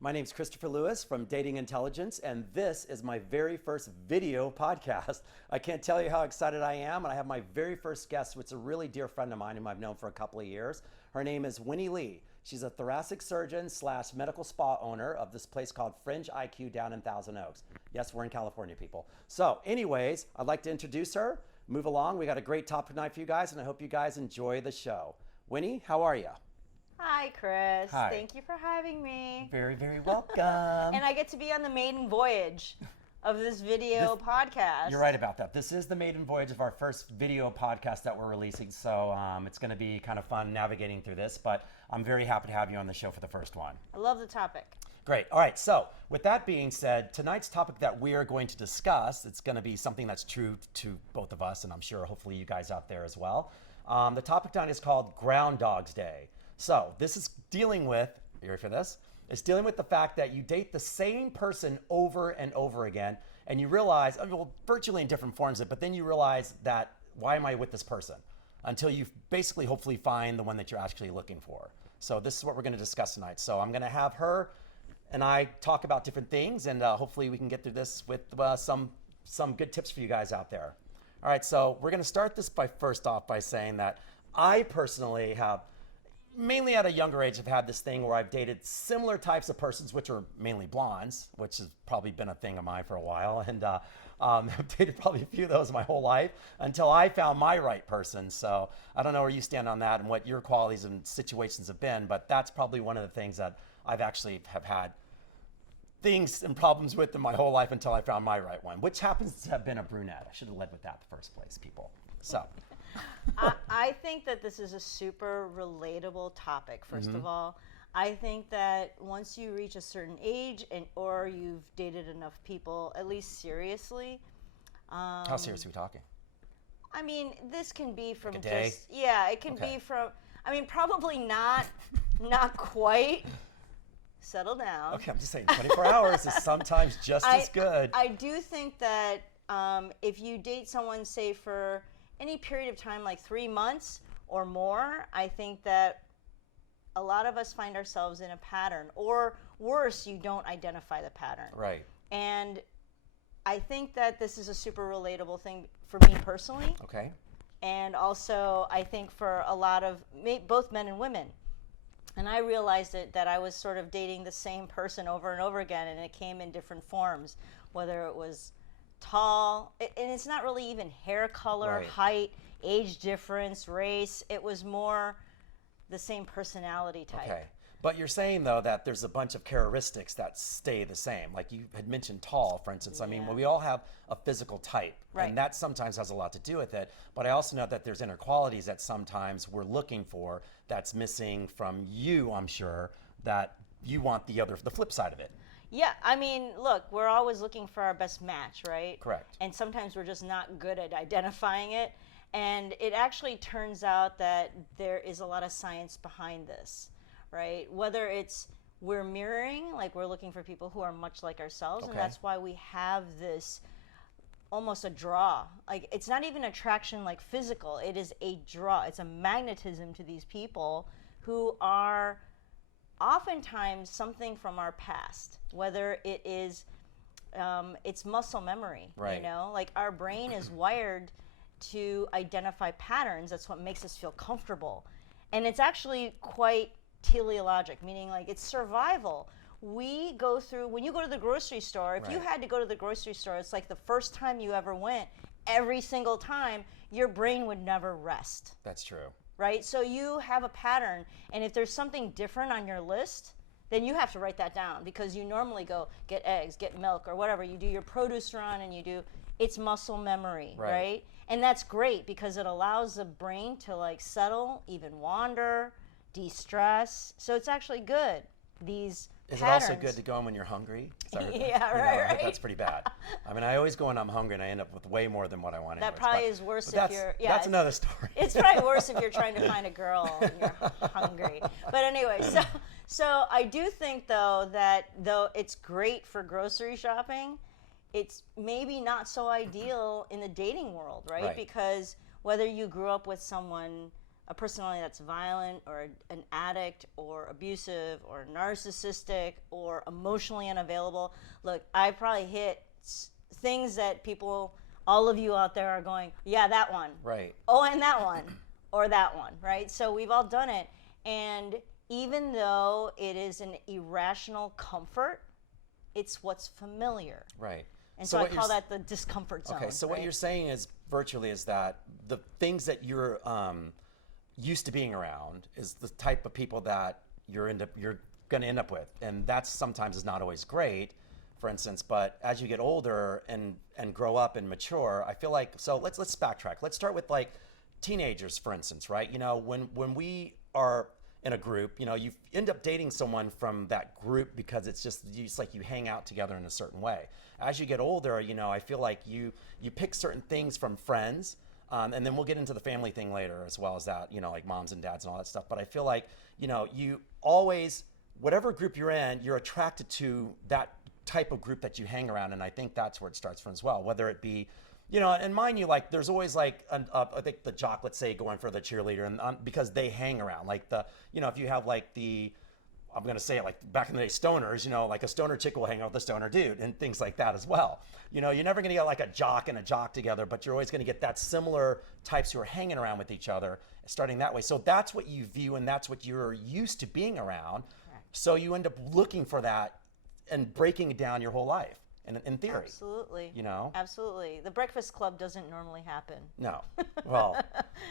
My name's Christopher Lewis from Dating Intelligence, and this is my very first video podcast. I can't tell you how excited I am, and I have my very first guest, which is a really dear friend of mine whom I've known for a couple of years. Her name is Winnie Lee. She's a thoracic surgeon / medical spa owner of this place called Fringe IQ down in Thousand Oaks. Yes, we're in California, people. So anyways, I'd like to introduce her. Move along. We got a great topic tonight for you guys, and I hope you guys enjoy the show. Winnie, how are you? Hi, Chris. Hi. Thank you for having me. Very, very welcome. And I get to be on the maiden voyage of this video podcast. You're right about that. This is the maiden voyage of our first video podcast that we're releasing, so it's going to be kind of fun navigating through this, but I'm very happy to have you on the show for the first one. I love the topic. Great. All right. So with that being said, tonight's topic that we are going to discuss, it's going to be something that's true to both of us, and I'm sure hopefully you guys out there as well. The topic tonight is called GroundDog's Day. So this is dealing with, you ready for this? It's dealing with the fact that you date the same person over and over again, and you realize, well, virtually in different forms, but then you realize that, why am I with this person? Until you basically hopefully find the one that you're actually looking for. So this is what we're going to discuss tonight. So I'm going to have her and I talk about different things, and hopefully we can get through this with some good tips for you guys out there. All right, so we're going to start this by first off by saying that I personally have, mainly at a younger age, have had this thing where I've dated similar types of persons, which are mainly blondes, which has probably been a thing of mine for a while, and I've dated probably a few of those my whole life until I found my right person. So I don't know where you stand on that and what your qualities and situations have been, but that's probably one of the things that I've actually have had things and problems with in my whole life until I found my right one, which happens to have been a brunette. I should have led with that in the first place, people. So. I think that this is a super relatable topic, first of all. I think that once you reach a certain age or you've dated enough people, at least seriously. How serious are we talking? I mean, this can be from like a day? just, yeah, it can be from, I mean, probably not quite. Settle down. Okay, I'm just saying 24 hours is sometimes just as good. I do think that if you date someone, say, for any period of time, like 3 months or more, I think that a lot of us find ourselves in a pattern. Or worse, you don't identify the pattern. Right. And I think that this is a super relatable thing for me personally. Okay. And also, I think for a lot of both men and women. And I realized that I was sort of dating the same person over and over again, and it came in different forms, whether it was tall, and it's not really even hair color, right. height, age difference, race. It was more the same personality type. Okay. But you're saying, though, that there's a bunch of characteristics that stay the same. Like you had mentioned tall, for instance. I mean, well, we all have a physical type, right. and that sometimes has a lot to do with it. But I also know that there's inner qualities that sometimes we're looking for that's missing from you, I'm sure, that you want the flip side of it. Yeah, I mean, look, we're always looking for our best match, right? Correct. And sometimes we're just not good at identifying it. And it actually turns out that there is a lot of science behind this, right? Whether it's we're mirroring, like we're looking for people who are much like ourselves, okay. and that's why we have this almost a draw. Like, it's not even attraction like physical, it is a draw. It's a magnetism to these people who are oftentimes something from our past, whether it is it's muscle memory, right. you know, like our brain is wired to identify patterns. That's what makes us feel comfortable, and it's actually quite teleologic, meaning like it's survival. We go through, when you go to the grocery store, if right. you had to go to the grocery store, it's like the first time you ever went, every single time your brain would never rest. That's true. Right? So you have a pattern, and if there's something different on your list, then you have to write that down, because you normally go get eggs, get milk, or whatever. You do your produce run, and it's muscle memory, right? And that's great because it allows the brain to like settle, even wander, de-stress. So it's actually good. These Is patterns. it also good to go in when you're hungry? Yeah, right. That's pretty bad. I mean, I always go when I'm hungry, and I end up with way more than what I want. That anyways. probably is worse if you're. Yeah, that's another story. It's probably worse if you're trying to find a girl and you're hungry. But anyway, so I do think though that though it's great for grocery shopping, it's maybe not so ideal in the dating world, right? Right. Because whether you grew up with someone a personality that's violent or an addict or abusive or narcissistic or emotionally unavailable. Look, I probably hit things that people, all of you out there are going, yeah, that one. Right. Oh, and that one. Or that one, right? So we've all done it. And even though it is an irrational comfort, it's what's familiar. Right. And so I call that the discomfort zone. Okay, so right? what you're saying is virtually is that the things that you're used to being around is the type of people that you're going to end up with, and that sometimes is not always great, for instance. But as you get older and grow up and mature, I feel like, so let's backtrack. Let's start with like teenagers, for instance, right? You know, when we are in a group, you know, you end up dating someone from that group because it's just like you hang out together in a certain way. As you get older, you know, I feel like you pick certain things from friends, and then we'll get into the family thing later as well as that, you know, like moms and dads and all that stuff. But I feel like, you know, you always, whatever group you're in, you're attracted to that type of group that you hang around, and I think that's where it starts from as well, whether it be, you know, and mind you, like there's always like, I think the jock, let's say, going for the cheerleader, and because they hang around, like the, you know, if you have like the, I'm gonna say it like back in the day, stoners, you know, like a stoner chick will hang out with a stoner dude and things like that as well. You know, you're never gonna get like a jock and a jock together, but you're always gonna get that similar types who are hanging around with each other, starting that way. So that's what you view, and that's what you're used to being around. Correct. So you end up looking for that and breaking down your whole life. In theory. Absolutely. You know? Absolutely. The Breakfast Club doesn't normally happen. No. Well,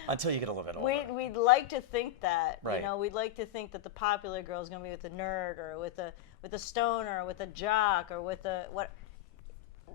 until you get a little bit older. We'd like to think that. Right. You know, we'd like to think that the popular girl is going to be with a nerd or with a stoner or with a jock or with a what.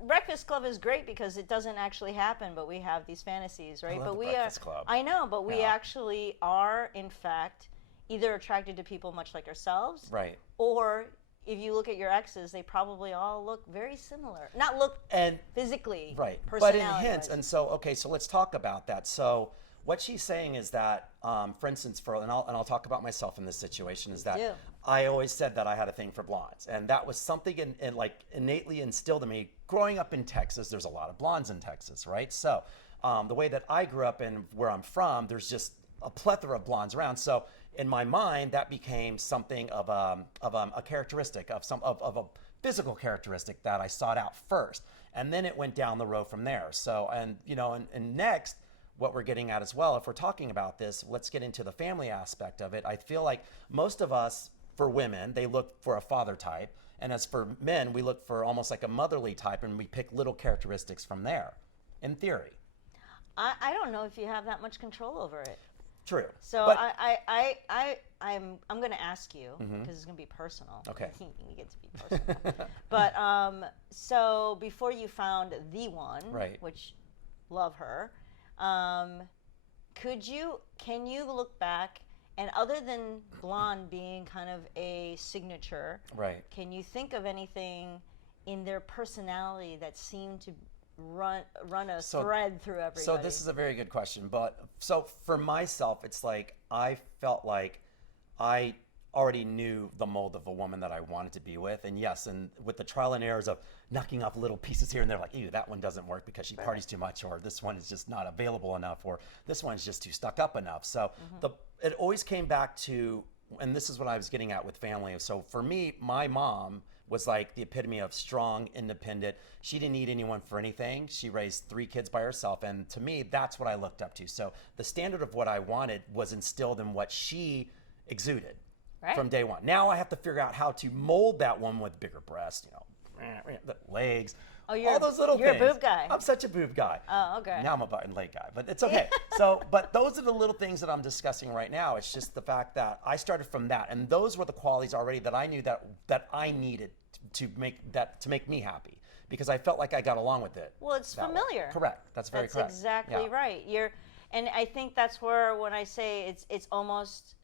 Breakfast Club is great because it doesn't actually happen, but we have these fantasies, right? I love but the we Breakfast Club. I know, but we actually are in fact either attracted to people much like ourselves. Right. Or if you look at your exes, they probably all look very similar. Not look and physically, right? But personality in hints, and so okay, so let's talk about that. So what she's saying is that, for instance, and I'll talk about myself in this situation, is that I always said that I had a thing for blondes, and that was something in like innately instilled in me growing up in Texas. There's a lot of blondes in Texas, right? So the way that I grew up and where I'm from, there's just a plethora of blondes around. So in my mind, that became something of a characteristic of a physical characteristic that I sought out first, and then it went down the road from there. So, and you know, and next, what we're getting at as well, if we're talking about this, let's get into the family aspect of it. I feel like most of us, for women, they look for a father type, and as for men, we look for almost like a motherly type, and we pick little characteristics from there. In theory, I don't know if you have that much control over it. True. So but, I'm going to ask you because it's going to be personal. Okay. You get to be personal. But so before you found the one, right, which love her, can you look back and other than blonde being kind of a signature, right, can you think of anything in their personality that seemed to run a thread through everybody? So this is a very good question. But so for myself, it's like I felt like I already knew the mold of a woman that I wanted to be with. And yes, and with the trial and errors of knocking off little pieces here and there, like, ew, that one doesn't work because she parties too much, or this one is just not available enough, or this one's just too stuck up enough. So it always came back to, and this is what I was getting at with family. So for me, my mom was like the epitome of strong, independent. She didn't need anyone for anything. She raised 3 kids by herself. And to me, that's what I looked up to. So the standard of what I wanted was instilled in what she exuded from day one. Now I have to figure out how to mold that one with bigger breasts, you know, the legs, all those little things. You're a boob guy. I'm such a boob guy. Oh, okay. Now I'm a butt and leg guy, but it's okay. So, but those are the little things that I'm discussing right now. It's just the fact that I started from that, and those were the qualities already that I knew that I needed to make me happy, because I felt like I got along with it. Well, it's familiar. Correct. That's very correct. That's exactly right. And I think that's where when I say it's almost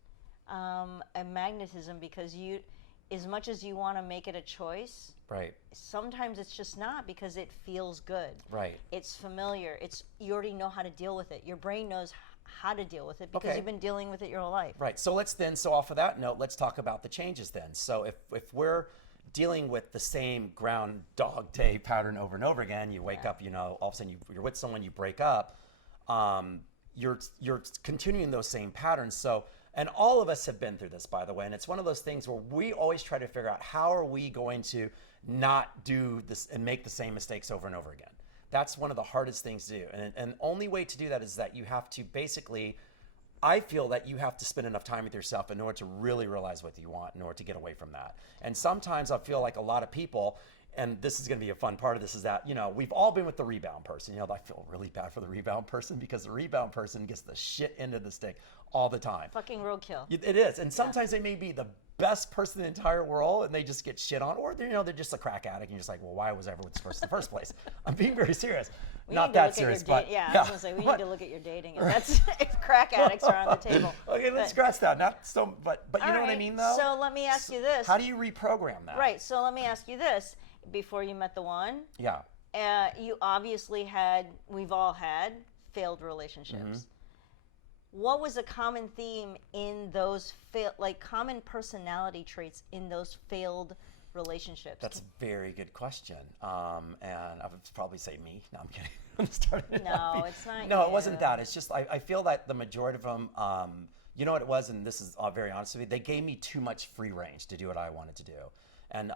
a magnetism, because you, as much as you want to make it a choice, right, sometimes it's just not, because it feels good. Right. It's familiar. You already know how to deal with it. Your brain knows how to deal with it because you've been dealing with it your whole life. Right. So so off of that note, let's talk about the changes then. So if we're dealing with the same Groundhog Day pattern over and over again, you wake up, you know, all of a sudden you're with someone, you break up, you're continuing those same patterns. So, and all of us have been through this, by the way, and it's one of those things where we always try to figure out how are we going to not do this and make the same mistakes over and over again. That's one of the hardest things to do. And the only way to do that is that you have to basically, I feel that you have to spend enough time with yourself in order to really realize what you want in order to get away from that. And sometimes I feel like a lot of people, and this is going to be a fun part of this, is that, we've all been with the rebound person. I feel really bad for the rebound person because the rebound person gets the shit end of the stick all the time. Fucking roadkill. It is. And sometimes they may be the best person in the entire world and they just get shit on, or they're just a crack addict and you're just like, well, why was I ever with this person in the first place? I'm being very serious. Not that serious, but yeah, I was gonna say we need to look at your dating. If that's if crack addicts are on the table. Okay, let's scratch that. Not so, but you know what I mean, though. So let me ask you this. How do you reprogram that? Right. So let me ask you this. Before you met the one, yeah, you obviously had. We've all had failed relationships. Mm-hmm. What was a common theme in those common personality traits in those failed relationships? That's a very good question. And I would probably say me. No, I'm kidding. I'm starting. No, it's not. No, it wasn't that. It's just I feel that the majority of them, you know what it was, and this is very honest with you. They gave me too much free range to do what I wanted to do, and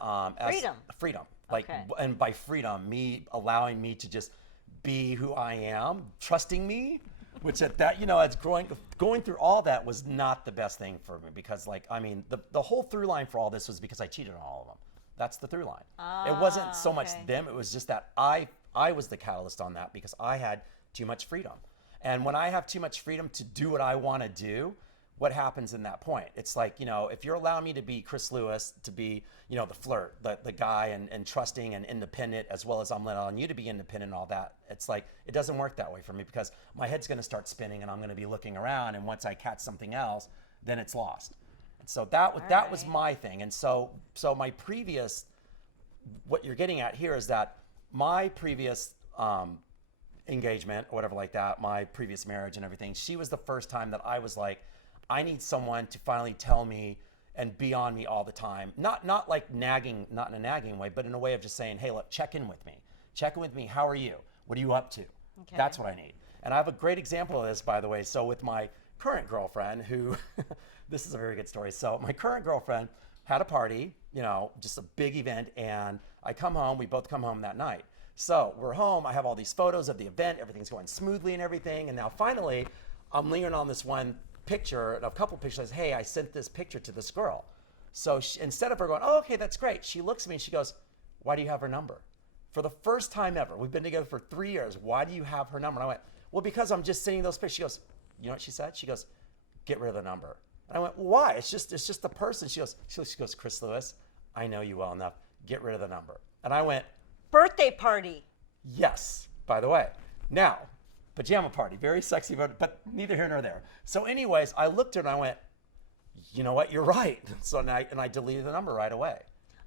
freedom. Like, okay. And by freedom, me allowing me to just be who I am, trusting me. Which at that, as going through all that was not the best thing for me because, the whole through line for all this was because I cheated on all of them. That's the through line. It wasn't so much them. It was just that I was the catalyst on that because I had too much freedom. And when I have too much freedom to do what I want to do, what happens in that point? It's like, if you're allowing me to be Chris Lewis, to be, the flirt, the guy and trusting and independent, as well as I'm allowing you to be independent and all that, it's like, it doesn't work that way for me because my head's going to start spinning and I'm going to be looking around. And once I catch something else, then it's lost. And so that was my thing. And so my previous, what you're getting at here is that my previous engagement or whatever like that, my previous marriage and everything, she was the first time that I was like, I need someone to finally tell me and be on me all the time. Not like nagging, not in a nagging way, but in a way of just saying, hey, look, check in with me. Check in with me. How are you? What are you up to? Okay. That's what I need. And I have a great example of this, by the way. So with my current girlfriend, who, this is a very good story. So my current girlfriend had a party, just a big event. And I come home, we both come home that night. So we're home. I have all these photos of the event. Everything's going smoothly and everything. And now finally, I'm leaning on this one picture, a couple pictures, says, hey, I sent this picture to this girl. So instead of her going, oh, okay, that's great, she looks at me and she goes, why do you have her number? For the first time ever, we've been together for 3 years, why do you have her number? And I went, well, because I'm just sending those pictures. She goes, you know what she said? She goes, get rid of the number. And I went, well, why? It's just the person. She goes, Chris Lewis, I know you well enough, get rid of the number. And I went, birthday party. Yes, by the way. Now, pajama party, very sexy, but neither here nor there. So anyways, I looked at her and I went, you know what, you're right. So and I deleted the number right away.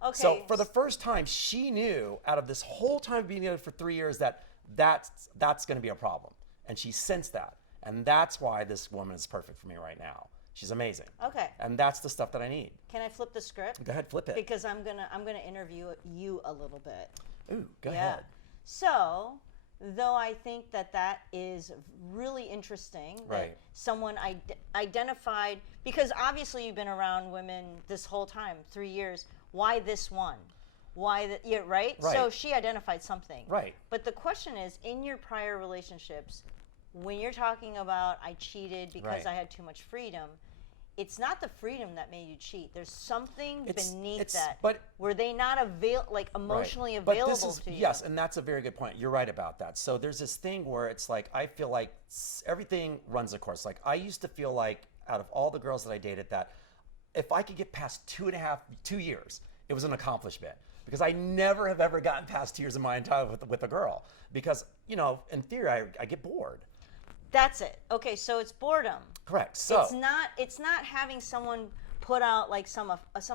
Okay. So for the first time, she knew out of this whole time being together for 3 years that's going to be a problem. And she sensed that. And that's why this woman is perfect for me right now. She's amazing. Okay. And that's the stuff that I need. Can I flip the script? Go ahead, flip it. Because I'm gonna interview you a little bit. Ooh, go ahead. So, though I think that is really interesting that someone identified, because obviously you've been around women this whole time, 3 years. Why this one? Why right? So she identified something. Right. But the question is, in your prior relationships, when you're talking about I cheated because I had too much freedom, it's not the freedom that made you cheat. There's something beneath that. But were they not emotionally available to you? Yes, and that's a very good point. You're right about that. So there's this thing where it's like I feel like everything runs a course. Like I used to feel like out of all the girls that I dated, that if I could get past 2 years, it was an accomplishment. Because I never have ever gotten past 2 years in my entire life with a girl. Because, in theory, I get bored. That's it. Okay, so it's boredom. Correct. So it's not having someone put out like some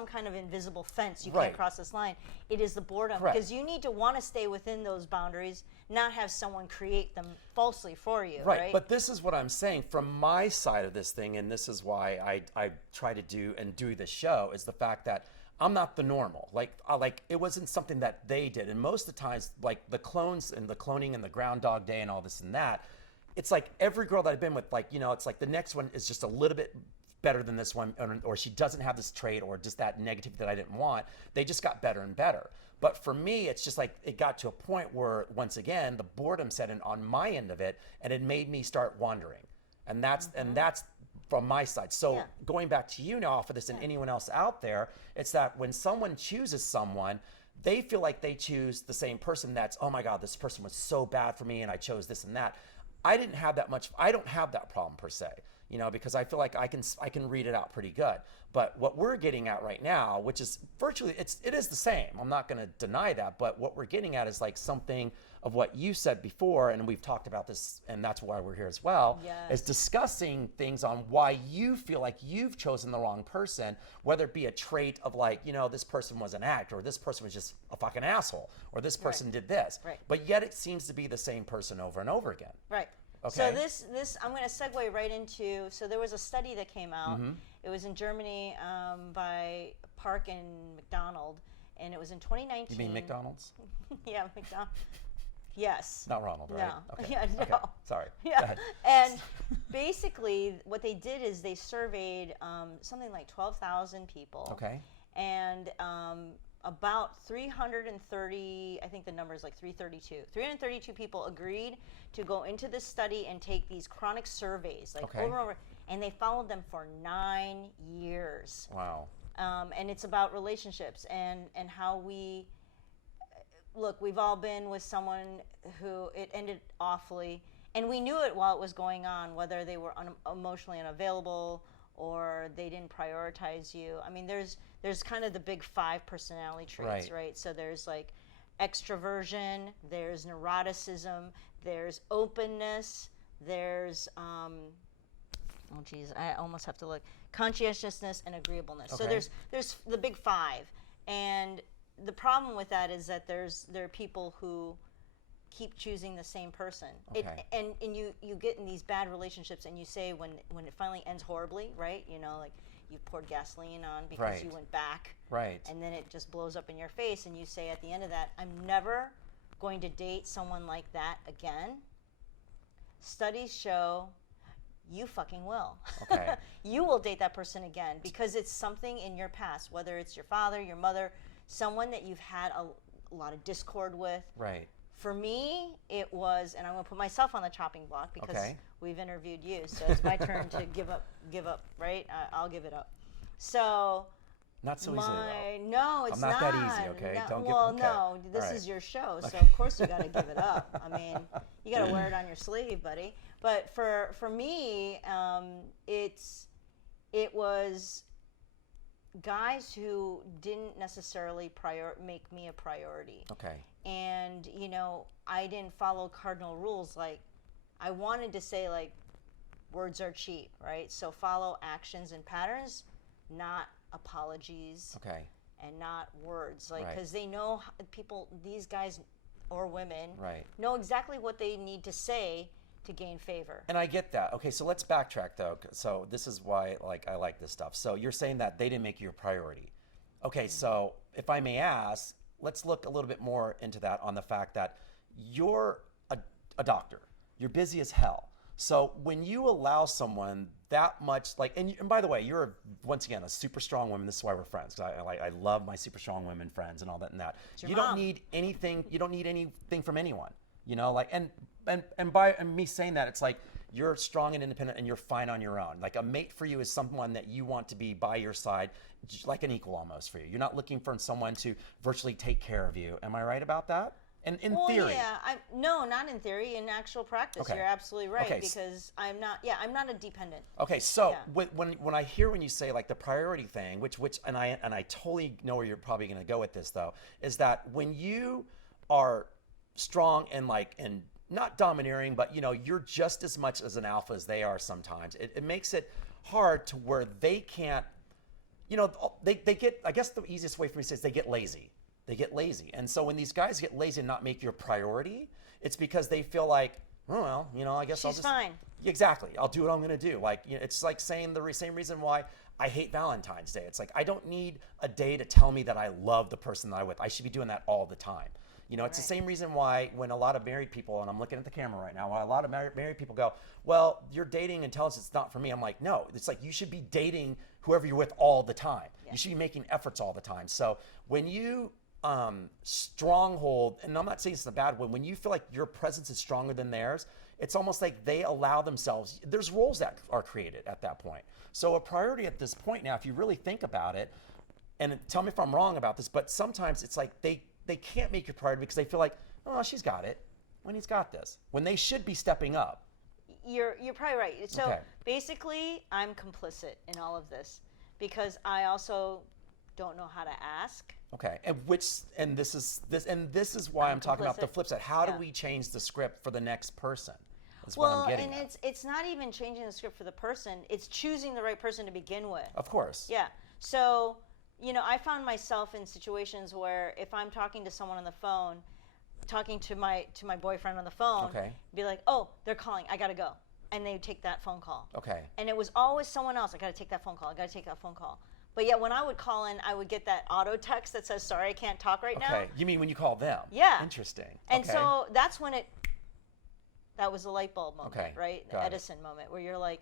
kind of invisible fence. You can't cross this line. It is the boredom. Correct. Because you need to want to stay within those boundaries, not have someone create them falsely for you. Right. But this is what I'm saying from my side of this thing, and this is why I try to do this show, is the fact that I'm not the normal. Like it wasn't something that they did. And most of the times, like the clones and the cloning and the Groundhog Day and all this and that, it's like every girl that I've been with, like, it's like the next one is just a little bit better than this one, or she doesn't have this trait, or just that negative that I didn't want. They just got better and better. But for me, it's just like it got to a point where, once again, the boredom set in on my end of it, and it made me start wandering. And that's from my side. So going back to you now for this, and anyone else out there, it's that when someone chooses someone, they feel like they choose the same person. That's, oh my God, this person was so bad for me, and I chose this and that. I don't have that problem per se, because I feel like I can read it out pretty good. But what we're getting at right now, which is virtually, it is the same. I'm not going to deny that. But what we're getting at is like something of what you said before, and we've talked about this, and that's why we're here as well, is discussing things on why you feel like you've chosen the wrong person, whether it be a trait of like, this person was an act, or this person was just a fucking asshole, or this person did this. Right. But yet it seems to be the same person over and over again. Right. Okay. So this I'm going to segue right into. So there was a study that came out. It was in Germany by Park and McDonald, and it was in 2019. You mean McDonald's? Yeah, McDonald. Yes. Not Ronald, right? No. Okay. Yeah, no. Okay. Sorry. Yeah. And basically, what they did is they surveyed something like 12,000 people. Okay. And about 330, I think the number is like 332. 332 people agreed to go into this study and take these chronic surveys, like over and over, and they followed them for 9 years. Wow. And it's about relationships and how we look. We've all been with someone who it ended awfully, and we knew it while it was going on, whether they were emotionally unavailable or they didn't prioritize you. I mean, there's kind of the big 5 personality traits, right? So there's like extroversion, there's neuroticism, there's openness, there's oh geez, I almost have to look, conscientiousness and agreeableness. So there's the big 5, and the problem with that is that there are people who keep choosing the same person. And you get in these bad relationships, and you say when it finally ends horribly, right? Like you poured gasoline on because you went back, and then it just blows up in your face, and you say at the end of that, I'm never going to date someone like that again. Studies show you fucking will. Okay. You will date that person again because it's something in your past, whether it's your father, your mother, someone that you've had a lot of discord with. Right. For me, it was, and I'm going to put myself on the chopping block because we've interviewed you, so it's my turn to give up, right? I'll give it up. So... Not so easy, though. No, it's not. I'm not that easy, okay? No, no, this is your show, so of course you got to give it up. I mean, you got to wear it on your sleeve, buddy. But for me, it was guys who didn't necessarily make me a priority. Okay. And, I didn't follow cardinal rules. Like, I wanted to say, like, words are cheap, right? So follow actions and patterns, not apologies. Okay. And not words. Like, because they know these guys or women know exactly what they need to say to gain favor. And I get that. Okay, so let's backtrack, though. So this is why I like this stuff. So you're saying that they didn't make you a priority. Okay, so if I may ask, let's look a little bit more into that on the fact that you're a doctor. You're busy as hell. So when you allow someone that much, and by the way, you're once again a super strong woman. This is why we're friends. Because I love my super strong women friends and all that and that. You don't need anything. You don't need anything from anyone. And by me saying that, it's like you're strong and independent and you're fine on your own. Like a mate for you is someone that you want to be by your side, like an equal almost for you. You're not looking for someone to virtually take care of you. Am I right about that? And in theory. Yeah, no, not in theory. In actual practice, you're absolutely right because I'm not a dependent. Okay, so when I hear when you say like the priority thing, which and I totally know where you're probably going to go with this though, is that when you are strong and not domineering, but you're just as much as an alpha as they are sometimes. It makes it hard to where they can't, they get, I guess the easiest way for me to say is they get lazy. They get lazy. And so when these guys get lazy and not make you a priority, it's because they feel like, oh, well, I guess I'll just... fine. Exactly. I'll do what I'm going to do. It's like saying the same reason why I hate Valentine's Day. It's like, I don't need a day to tell me that I love the person that I'm with. I should be doing that all the time. You know, it's the Right. same reason why when a lot of married people, and I'm looking at the camera right now, why a lot of married people go, well, you're dating and tell us it's not for me. I'm like, no, it's like you should be dating whoever you're with all the time. Yeah. You should be making efforts all the time. So when you stronghold, and I'm not saying it's a bad one, when you feel like your presence is stronger than theirs, it's almost like they allow themselves, there's roles that are created at that point. So a priority at this point now, if you really think about it, and tell me if I'm wrong about this, but sometimes it's like they can't make your priority because they feel like, oh, she's got it. Winnie's got this. When they should be stepping up. You're probably right. So Okay. basically, I'm complicit in all of this because I also don't know how to ask. Okay, and this is why I'm talking about the complicit. flip side. How do Yeah. we change the script for the next person? That's what Well, I'm getting and at. it's not even changing the script for the person. It's choosing the right person to begin with. Of course. Yeah. So, you know, I found myself in situations where if I'm talking to someone on the phone, talking to my boyfriend on the phone, Okay. be like, "Oh, they're calling. I got to go." And they take that phone call. Okay. And it was always someone else. I got to take that phone call. I got to take that phone call. But yet when I would call in, I would get that auto text that says, "Sorry, I can't talk right now." Okay. You mean when you call them? Yeah. Interesting. And okay. so that's when that was a light bulb moment, Okay, right? The got it. Edison moment where you're like,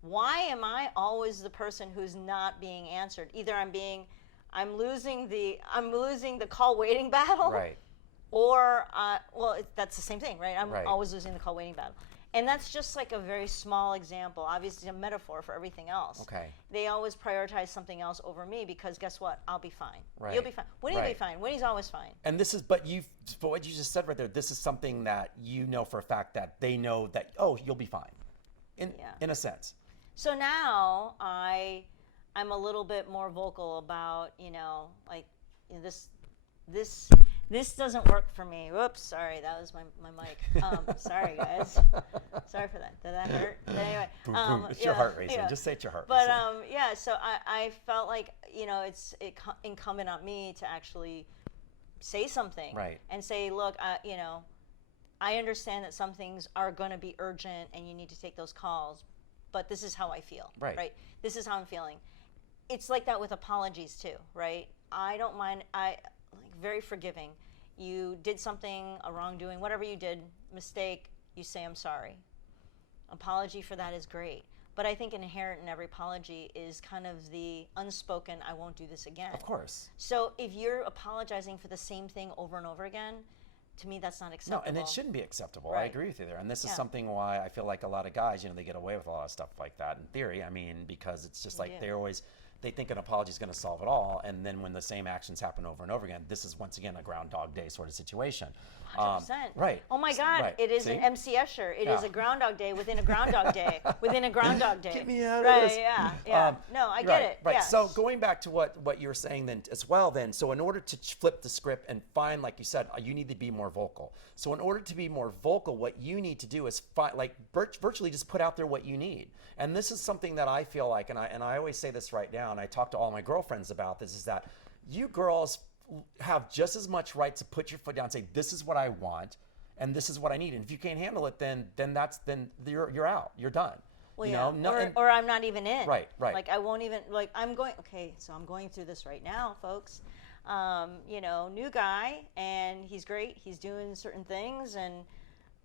why am I always the person who's not being answered? Either I'm losing the call waiting battle, Right. or that's the same thing, right? I'm Right. always losing the call waiting battle. And that's just like a very small example, obviously a metaphor for everything else. Okay. They always prioritize something else over me because guess what? I'll be fine. Right. You'll be fine. Winnie will be Right. fine. Winnie's always fine. And this is, but what you just said right there, this is something that you know for a fact that they know that, oh, you'll be fine. In a sense. So now I'm a little bit more vocal about, this doesn't work for me. Whoops, sorry, that was my mic. Sorry guys, sorry for that. Did that hurt? But anyway, Boom, boom. It's your heart racing. Just say it's your heart But racing. so I felt like it's incumbent on me to actually say something, Right. And say, look, I understand that some things are going to be urgent and you need to take those calls, but this is how I feel, Right. This is how I'm feeling. It's like that with apologies too, right? I don't mind. Very forgiving. You did something, a wrongdoing, whatever you did, mistake, you say I'm sorry. Apology for that is great. But I think inherent in every apology is kind of the unspoken, I won't do this again. Of course. So if you're apologizing for the same thing over and over again, to me that's not acceptable. No, and it shouldn't be acceptable. I Right. agree with you there. And this is Yeah. something why I feel like a lot of guys, they get away with a lot of stuff like that in theory. I mean, because it's just like they think an apology is going to solve it all. And then when the same actions happen over and over again, this is once again a Groundhog Day sort of situation. 100%. Right. Oh my God, Right. it is See? an MC Escher. It is Yeah. a Groundhog Day within a Groundhog Day within a Groundhog Day. Get me out of right, this. Yeah. No, I get right, it. Right. Yeah. So going back to what you're saying then as well then, so in order to flip the script and find, like you said, you need to be more vocal. So in order to be more vocal, what you need to do is virtually just put out there what you need. And this is something that I feel like, and I always say this right now, and I talk to all my girlfriends about this, is that you girls have just as much right to put your foot down and say, this is what I want, and this is what I need. And if you can't handle it, then you're out. You're done. Well, you yeah. know? Or I'm not even in. Right. Like I won't even, I'm going through this right now, folks. New guy, and he's great. He's doing certain things,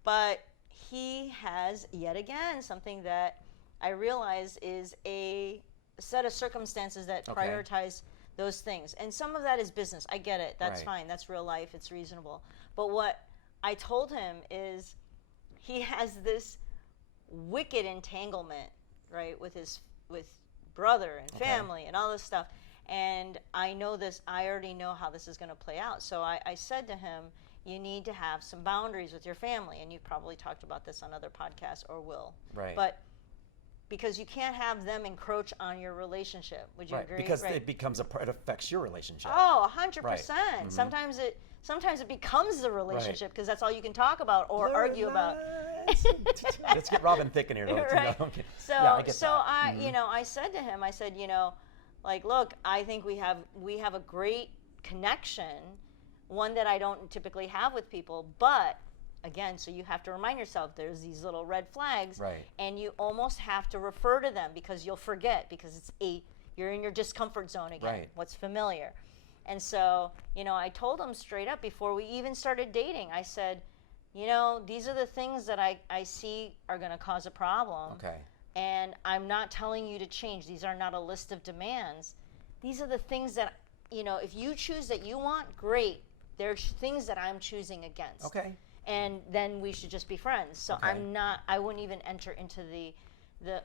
but he has yet again something that I realize is a set of circumstances that prioritize those things. And some of that is business. I get it. That's fine. That's real life. It's reasonable. But what I told him is he has this wicked entanglement, right, with brother and family and all this stuff. And I already know how this is going to play out. So I said to him, you need to have some boundaries with your family. And you've probably talked about this on other podcasts or will. Right. But because you can't have them encroach on your relationship. Would you agree? Because it becomes it affects your relationship. Oh, 100%. Right. Mm-hmm. Sometimes it becomes the relationship because that's all you can talk about or argue about. Let's get Robin Thicke in here. Right. Okay. So, yeah, I get that. I said to him, look, I think we have a great connection, one that I don't typically have with people, but again, so you have to remind yourself there's these little red flags, right. And you almost have to refer to them because you'll forget because you're in your discomfort zone again, right. What's familiar. And so, I told him straight up before we even started dating, I said, these are the things that I see are going to cause a problem. Okay. And I'm not telling you to change. These are not a list of demands. These are the things that, if you choose that you want, great. There's things that I'm choosing against. Okay. And then we should just be friends. So Okay. I wouldn't even enter into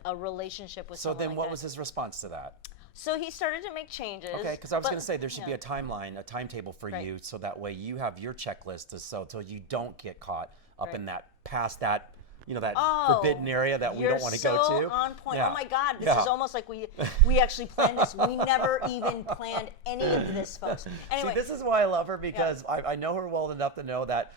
a relationship with So someone then like what that. was his response to that? So he started to make changes. Okay, because I was but- going to say there should be yeah. a timeline, a timetable for Right. you, so that way you have your checklist, so you don't get caught up Right. in that past that that Oh, forbidden area that we you're don't want to so go to. on point. Yeah. Oh my God, this Yeah. is almost like we actually planned this. We never even planned any of this, folks. Anyway, See, this is why I love her, because I know her well enough to know that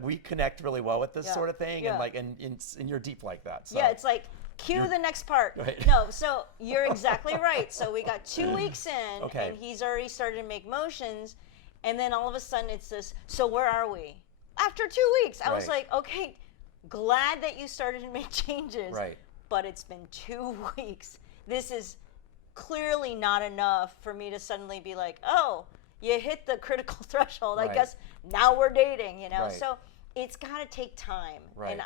we connect really well with this Yeah. sort of thing, Yeah. and you're deep like that. So. yeah, it's like cue the next part. Right. No, so you're exactly right. So we got 2 weeks in, Okay. and he's already started to make motions, and then all of a sudden it's this. So where are we? After 2 weeks, I was Right. like, okay, glad that you started to make changes. Right. But it's been 2 weeks. This is clearly not enough for me to suddenly be like, oh, you hit the critical threshold. I Right. guess now we're dating, Right. So it's got to take time. Right. And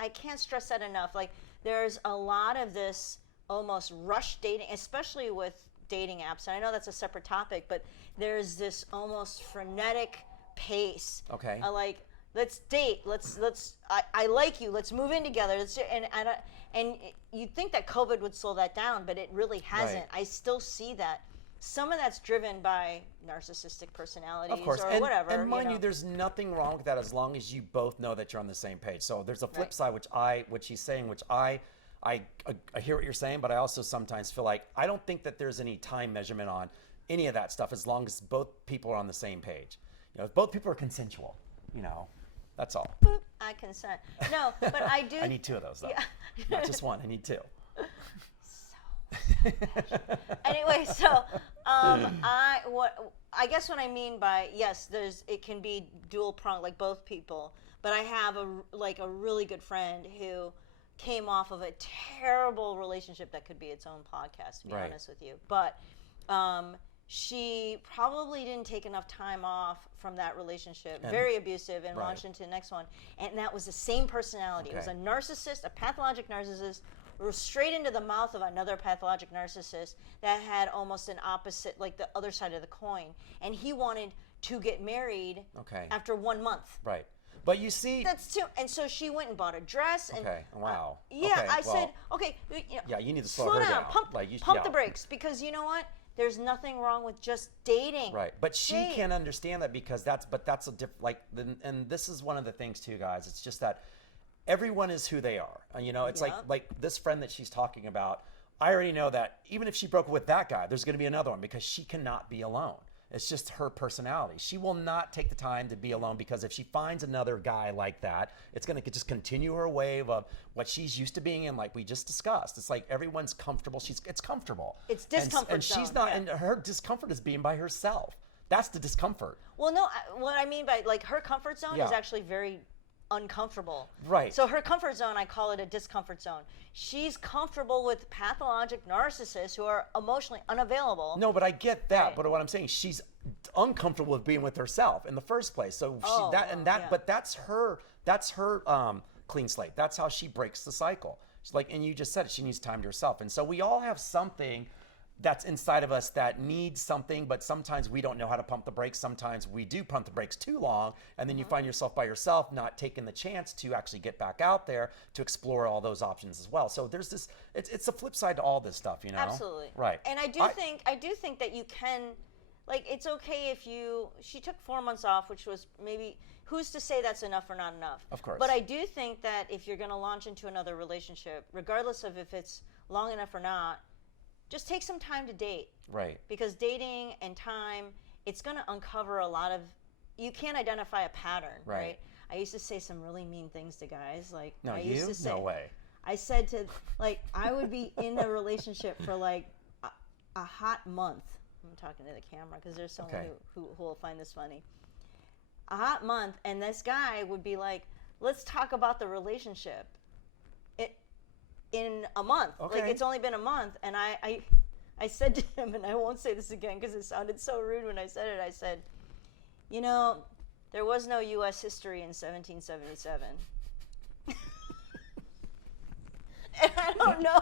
I can't stress that enough. Like, there's a lot of this almost rush dating, especially with dating apps. And I know that's a separate topic, but there's this almost frenetic pace. Okay. Like, let's date. I like you. Let's move in together. And you'd think that COVID would slow that down, but it really hasn't. Right. I still see that. Some of that's driven by narcissistic personalities Of course, or and, whatever. and mind know. you, there's nothing wrong with that as long as you both know that you're on the same page. So there's a flip Right. side, which she's saying, which I hear what you're saying, but I also sometimes feel like I don't think that there's any time measurement on any of that stuff as long as both people are on the same page. If both people are consensual, that's all. Boop, I consent. No, but I do. I need 2 of those though, Yeah. not just 1. I need 2. Anyway, so I guess what I mean by yes, it can be dual pronged, like both people. But I have a really good friend who came off of a terrible relationship that could be its own podcast, to be Right. honest with you. But she probably didn't take enough time off from that relationship, very abusive, and Right. launched into the next one. And that was the same personality. It was a Okay. narcissist, a pathologic narcissist, straight into the mouth of another pathologic narcissist that had almost an opposite, like the other side of the coin. And he wanted to get married Okay. after 1 month. Right. But you see, That's too. And so she went and bought a dress. And, Okay. Wow. yeah, Okay, I well, said, okay. yeah, you need to slow her down. Pump, Like, you- pump yeah. the brakes, because you know what? There's nothing wrong with just dating. Right, but she Date. can't understand that because that's a different, and this is one of the things too, guys. It's just that everyone is who they are. It's Yeah. like this friend that she's talking about. I already know that even if she broke up with that guy, there's going to be another one because she cannot be alone. It's just her personality. She will not take the time to be alone because if she finds another guy like that, it's going to just continue her wave of what she's used to being in, like we just discussed. It's like everyone's comfortable. It's comfortable. It's discomfort and she's zone, not, yeah. and her discomfort is being by herself. That's the discomfort. Well, no, what I mean by like her comfort zone Yeah. is actually very uncomfortable. Right. So her comfort zone, I call it a discomfort zone. She's comfortable with pathologic narcissists who are emotionally unavailable. No, but I get that. Right. But what I'm saying, she's uncomfortable with being with herself in the first place. So yeah. but that's her clean slate. That's how she breaks the cycle. She's like, and you just said it, she needs time to herself. And so we all have something that's inside of us that needs something, but sometimes we don't know how to pump the brakes. Sometimes we do pump the brakes too long, and then you find yourself by yourself, not taking the chance to actually get back out there to explore all those options as well. So there's this, it's a flip side to all this stuff, Absolutely. Right. And I do think that you can, like, it's okay if she took 4 months off, which was maybe, who's to say that's enough or not enough? Of course. But I do think that if you're going to launch into another relationship, regardless of if it's long enough or not, just take some time to date. Right. Because dating and time, it's going to uncover a lot of, you can't identify a pattern, right? I used to say some really mean things to guys. Like, No, I used to say, no way. I said to, like, I would be in a relationship for like a hot month. I'm talking to the camera because there's someone Okay. who will find this funny. A hot month, and this guy would be like, let's talk about the relationship. In a month. Okay. Like, it's only been a month, and I I said to him, and I won't say this again because it sounded so rude when I said it. I said, you know, there was no U.S. history in 1777. And I don't know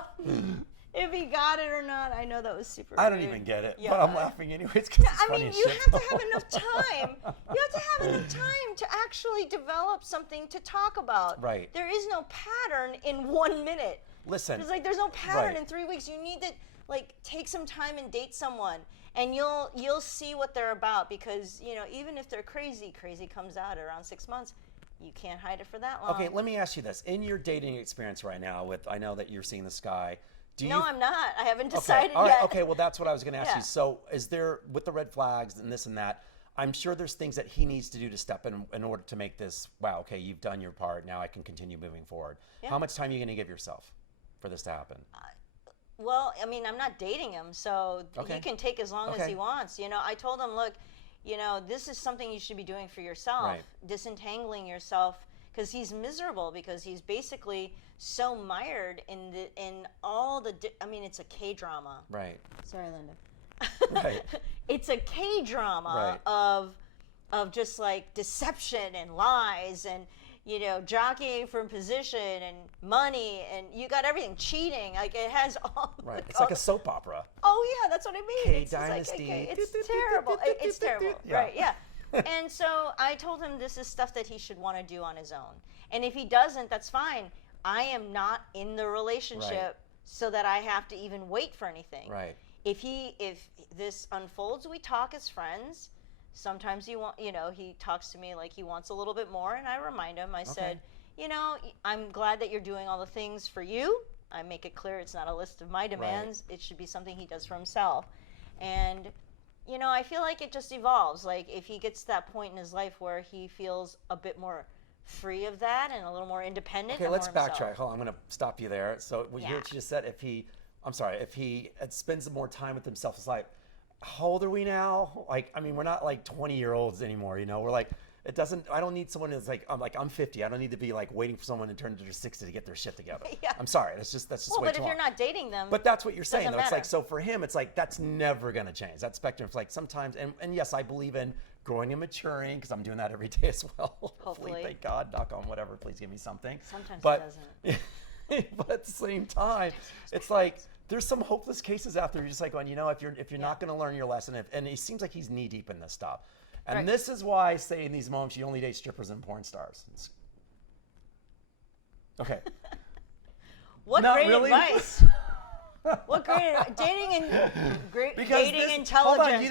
if he got it or not. I know that was super I don't rude. even get it, Yeah. but I'm laughing anyways because it's I funny mean, as you shit. have to have enough time. You have to have enough time to actually develop something to talk about. Right. There is no pattern in 1 minute. Listen. It's like there's no pattern Right. in 3 weeks. You need to like take some time and date someone, and you'll see what they're about, because you know, even if they're crazy comes out around 6 months. You can't hide it for that long. Okay, let me ask you this. In your dating experience right now, I know that you're seeing this guy. No, I'm not. I haven't Okay, decided all right, yet. okay, well, that's what I was going to ask Yeah. you. So is there, with the red flags and this and that, I'm sure there's things that he needs to do to step in order to make this, wow, okay, you've done your part, now I can continue moving forward. Yeah. How much time are you going to give yourself for this to happen? Well, I mean, I'm not dating him, so Okay. he can take as long as Okay. he wants. You know, I told him, look, you know, this is something you should be doing for yourself, Right. disentangling yourself, because he's miserable, because he's basically so mired in all the. I mean, it's a K-drama. Right, Sorry, Linda. right. It's a K-drama of just like deception and lies and, you know, jockeying for position and money, and you got everything, cheating. Like, it has all. Right, it's like a soap opera. Oh yeah, that's what I mean. It's just like, K-Dynasty. okay, it's terrible. It's terrible. Yeah. Right? Yeah. And so I told him this is stuff that he should want to do on his own. And if he doesn't, that's fine. I am not in the relationship Right. so that I have to even wait for anything. Right. If this unfolds, we talk as friends. Sometimes he talks to me like he wants a little bit more, and I remind him. I said, you know, I'm glad that you're doing all the things for you. I make it clear it's not a list of my demands. It should be something he does for himself. And, you know, I feel like it just evolves. Like, if he gets to that point in his life where he feels a bit more free of that and a little more independent. Okay, and let's more himself. backtrack. Hold on, I'm going to stop you there. So you hear Yeah. what you just said. If he spends more time with himself, it's like, how old are we now? Like, I mean, we're not like 20-year-olds anymore, you know? We're like, I don't need someone who's like, I'm 50. I don't need to be like waiting for someone to turn to their 60 to get their shit together. Yeah. I'm sorry. That's just Well, way but too if you're long. not dating them, But that's what you're saying, doesn't though. It's like, matter. so for him, it's like, that's never going to change. That spectrum is like sometimes, and yes, I believe in growing and maturing, because I'm doing that every day as well. Hopefully. Thank God, knock on whatever, please give me something. Sometimes but, it doesn't. but at the same time, it's like, there's some hopeless cases out there. You're just like going, you know, if you're not going to learn your lesson, and it seems like he's knee deep in this stuff. And Right. this is why I say in these moments, you only date strippers and porn stars. Okay. What Not great really. advice! What great dating and dating intelligence. Hold on, you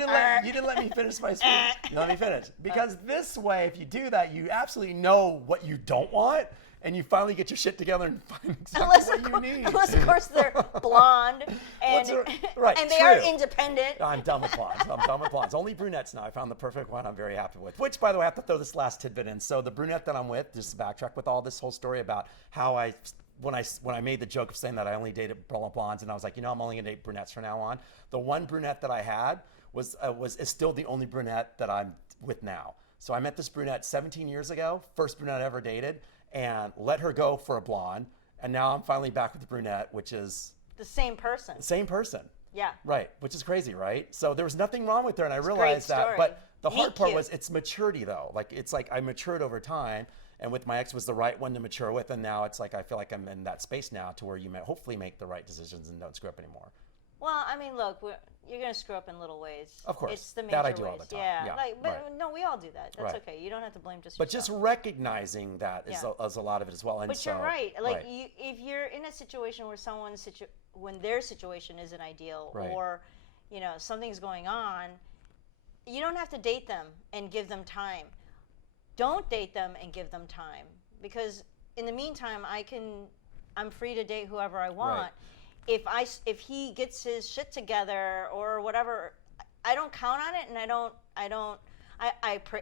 didn't let me finish my speech. You let me finish. Because this way, if you do that, you absolutely know what you don't want, and you finally get your shit together and find exactly what you need. Unless, of course, they're blonde and, Right, and they are true. independent. I'm done with blondes. I'm done with blondes. Only brunettes now. I found the perfect one I'm very happy with. Which, by the way, I have to throw this last tidbit in. So the brunette that I'm with, just to backtrack with all this whole story about how when I made the joke of saying that I only dated blondes, and I was like, you know, I'm only gonna date brunettes from now on. The one brunette that I had is still the only brunette that I'm with now. So I met this brunette 17 years ago, first brunette I ever dated, and let her go for a blonde. And now I'm finally back with the brunette, which is The same person. the same person. Yeah. Right, which is crazy, right? So there was nothing wrong with her, and I a realized great that. story. But the Meet hard part cute. was it's maturity, though. Like, it's like I matured over time, and with my ex was the right one to mature with, and now it's like I feel like I'm in that space now to where you may hopefully make the right decisions and don't screw up anymore. Well, I mean, look, you're going to screw up in little ways. Of course. It's the major That I do ways. all the time. Yeah. Yeah, But right. no, we all do that. That's Right. okay. You don't have to blame just But just yourself. recognizing that is, Yeah. is a lot of it as well. And But so, you're right. Like, right. if you're in a situation where when their situation isn't ideal, Right. or, you know, something's going on, you don't have to date them and give them time. Don't date them and give them time, because in the meantime, I'm free to date whoever I want. Right. If he gets his shit together or whatever, I don't count on it, and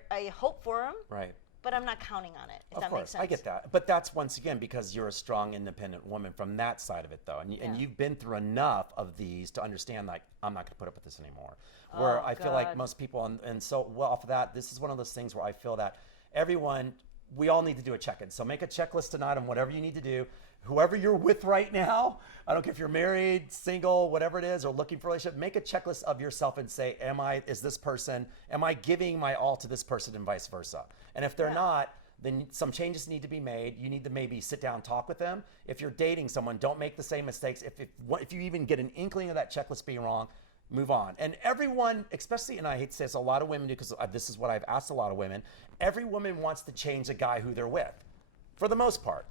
I hope for him, Right. but I'm not counting on it. If Of that course, makes sense. I get that. But that's once again because you're a strong, independent woman from that side of it, though. And Yeah. you've been through enough of these to understand, like, I'm not going to put up with this anymore. Where Oh, I feel like God. most people, and so well, off of that, this is one of those things where I feel that everyone we all need to do a check-in. So make a checklist tonight on whatever you need to do. Whoever you're with right now, I don't care if you're married, single, whatever it is, or looking for a relationship, make a checklist of yourself and say, am I giving my all to this person, and vice versa? And if they're not, then some changes need to be made. You need to maybe sit down and talk with them. If you're dating someone, don't make the same mistakes. If you even get an inkling of that checklist being wrong, move on. And everyone, especially, and I hate to say this, a lot of women do, because this is what I've asked a lot of women, every woman wants to change a guy who they're with, for the most part.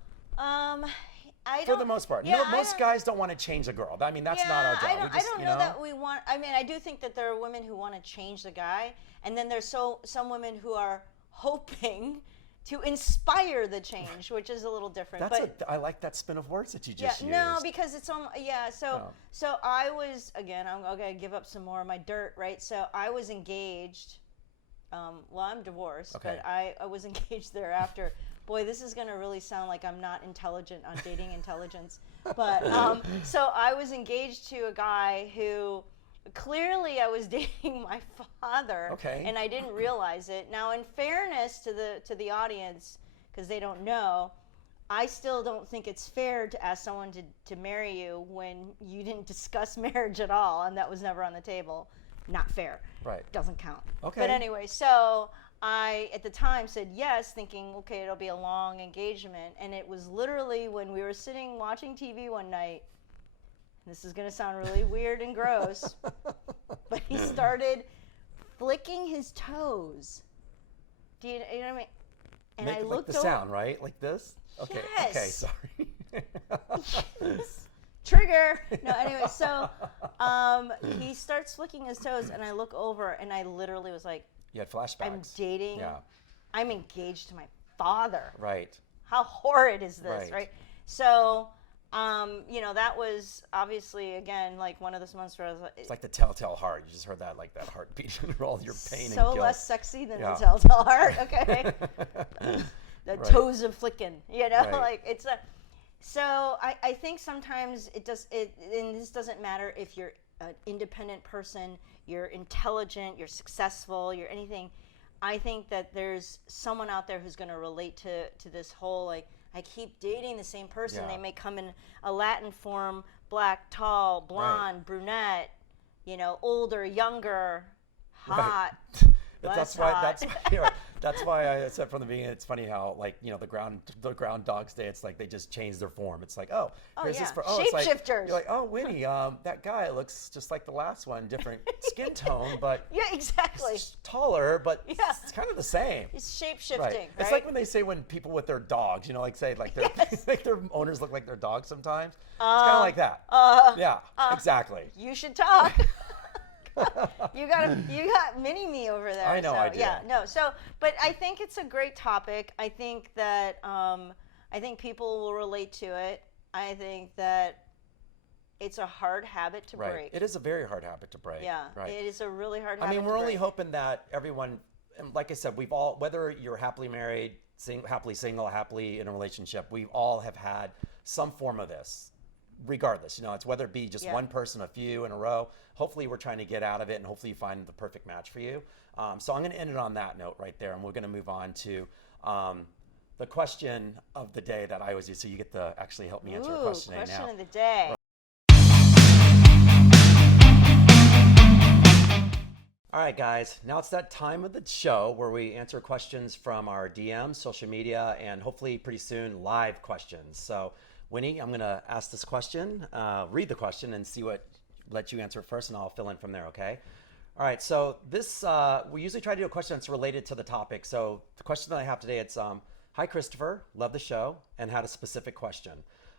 For the most part. Yeah, most guys don't want to change a girl. I mean, that's not our job. I don't know that we want, I mean, I do think that there are women who want to change the guy, and then there's some women who are hoping to inspire the change, which is a little different. I like that spin of words that you just used. No, because it's so I was, again, I'm going to give up some more of my dirt, right? So I was engaged. Well, I'm divorced, but I was engaged thereafter. Boy, this is going to really sound like I'm not intelligent on dating intelligence. But so I was engaged to a guy who clearly I was dating my father, and I didn't realize it. Now, in fairness to the audience, because they don't know, I still don't think it's fair to ask someone to marry you when you didn't discuss marriage at all, and that was never on the table. Not fair. Right. Doesn't count. Okay. But anyway, so I, at the time, said yes, thinking, okay, it'll be a long engagement. And it was literally when we were sitting watching TV one night, and this is going to sound really weird and gross, but he started flicking his toes. Do you know what I mean? And I looked like the sound, right? Like this? Okay. Yes. Okay, sorry. Yes. Trigger. No, anyway, so he starts flicking his toes, and I look over, and I literally was like, you had flashbacks. I'm dating. Yeah. I'm engaged to my father. Right. How horrid is this, Right. right? So, that was obviously, again, like one of those months where I was like, it's like the telltale heart. You just heard that, like that heartbeat and all your pain and so guilt. less sexy than the telltale heart, okay? The Right. toes of flicking, Right. like it's a. So I think sometimes and this doesn't matter if you're an independent person, you're intelligent, you're successful, you're anything. I think that there's someone out there who's going to relate to this whole, like, I keep dating the same person. Yeah. They may come in a Latin form, black, tall, blonde, brunette, older, younger, hot. Right. That's why that's why I said from the beginning. It's funny how, like, the GroundDog's Day. It's like they just changed their form. It's like, here's this. It's like, shapeshifters. You're like, Winnie, that guy looks just like the last one, different skin tone, but yeah, exactly. Taller, but it's kind of the same. It's shape-shifting, right? It's like when they say when people with their dogs, like their owners look like their dogs sometimes. It's kind of like that. Exactly. You should talk. You got mini me over there. I know, so, I do. Yeah, no. So, but I think it's a great topic. I think that people will relate to it. I think that it's a hard habit to break. It is a very hard habit to break. Yeah, right. it is a really hard habit. I mean, we're only break. hoping that everyone, and like I said, we've all, whether you're happily married, happily single, happily in a relationship, we all have had some form of this. Regardless, it's whether it be just one person, a few in a row. Hopefully we're trying to get out of it, and hopefully you find the perfect match for you. So I'm going to end it on that note right there, and we're going to move on to the question of the day that I always use. So you get to actually help me answer a question now. Question of the day. All right, guys. Now it's that time of the show where we answer questions from our DMs, social media, and hopefully pretty soon live questions. So Winnie, I'm going to ask this question, read the question, and let you answer it first, and I'll fill in from there, okay? All right, so this, we usually try to do a question that's related to the topic. So the question that I have today, it's, hi, Christopher, love the show, and had a specific question.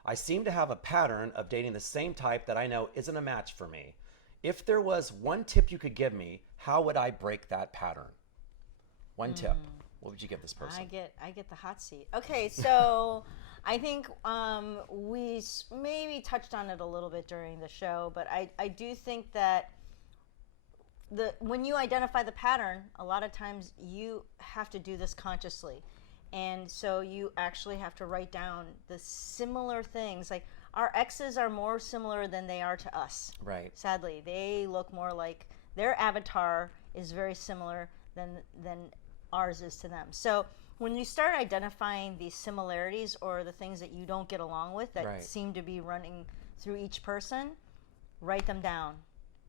I seem to have a pattern of dating the same type that I know isn't a match for me. If there was one tip you could give me, how would I break that pattern? One tip. What would you give this person? I get the hot seat. Okay, so I think we maybe touched on it a little bit during the show, but I do think that when you identify the pattern, a lot of times you have to do this consciously. And so you actually have to write down the similar things. Like, our exes are more similar than they are to us. Right. Sadly, they look more like, their avatar is very similar than ours is to them. So when you start identifying the similarities or the things that you don't get along with that Right. seem to be running through each person, write them down.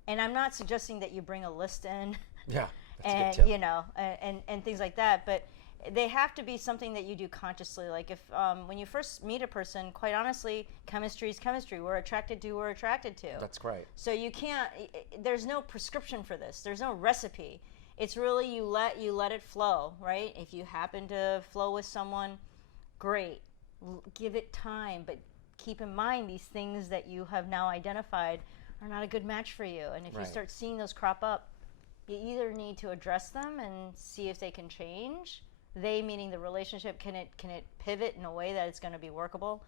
And I'm not suggesting that you bring a list in Yeah, that's a and good tip. you know and things like that, but they have to be something that you do consciously. Like if when you first meet a person, quite honestly, chemistry is chemistry. We're attracted to who we're attracted to. That's great. So you can't. There's no prescription for this. There's no recipe. It's really you let it flow, right? If you happen to flow with someone, great. Give it time, but keep in mind these things that you have now identified are not a good match for you. And if you Right. start seeing those crop up, you either need to address them and see if they can change. They meaning the relationship, can it pivot in a way that it's going to be workable,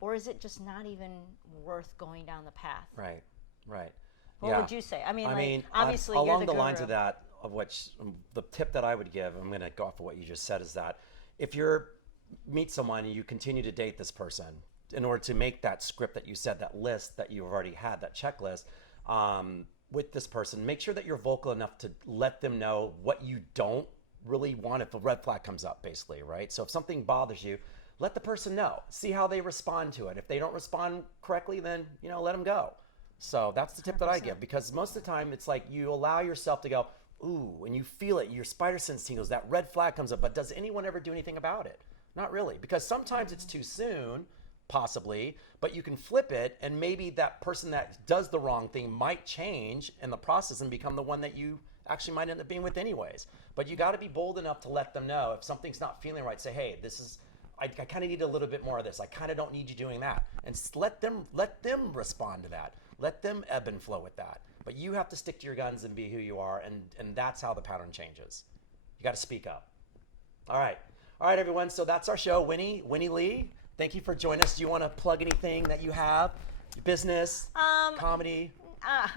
or is it just not even worth going down the path? Right, right. What would you say? I mean, obviously along you're the the guru. lines of that, of which the tip that I would give, I'm going to go off of what you just said, is that if you meet someone and you continue to date this person, in order to make that script that you said, that list that you've already had, that checklist, with this person, make sure that you're vocal enough to let them know what you don't really want if a red flag comes up, basically, right? So if something bothers you, let the person know. See how they respond to it. If they don't respond correctly, then, let them go. So that's the tip that I give, because most of the time it's like you allow yourself to go, ooh, and you feel it, your spider sense tingles, that red flag comes up, but does anyone ever do anything about it? Not really, because sometimes it's too soon, possibly, but you can flip it, and maybe that person that does the wrong thing might change in the process and become the one that you actually might end up being with anyways. But you got to be bold enough to let them know if something's not feeling right. Say, hey, I kind of need a little bit more of this. I kind of don't need you doing that, and let them respond to that. Let them ebb and flow with that. But you have to stick to your guns and be who you are, and that's how the pattern changes. You got to speak up. All right, everyone. So that's our show. Winnie Lee, thank you for joining us. Do you want to plug anything that you have? Your business, comedy,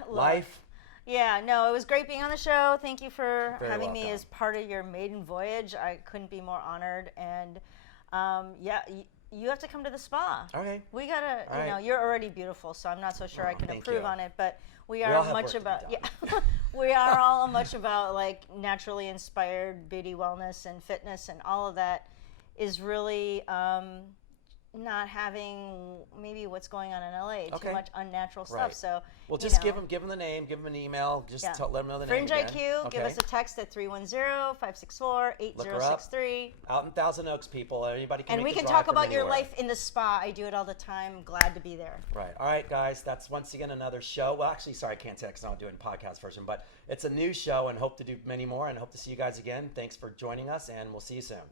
life? Yeah, no, it was great being on the show. Thank you for Very having me welcome. as part of your maiden voyage. I couldn't be more honored. And you have to come to the spa. Okay. We gotta, All right. you're already beautiful, so I'm not so sure I can thank improve you. on it. But we all are have much work to be about, done. we are all much about like naturally inspired beauty, wellness, and fitness, and all of that is really not having maybe what's going on in LA. Okay. Too much unnatural stuff. Right. So Well, you just know. give them the name, give them an email, just Yeah. let them know the Fringe name IQ, again. give us a text at 310-564-8063. Out in Thousand Oaks, people. Anybody can And make we the can drive talk from about your anywhere. life in the spa. I do it all the time. Glad to be there. Right. All right, guys. That's once again another show. Well, actually, sorry, I can't say it because I'm not doing podcast version, but it's a new show, and hope to do many more, and hope to see you guys again. Thanks for joining us, and we'll see you soon.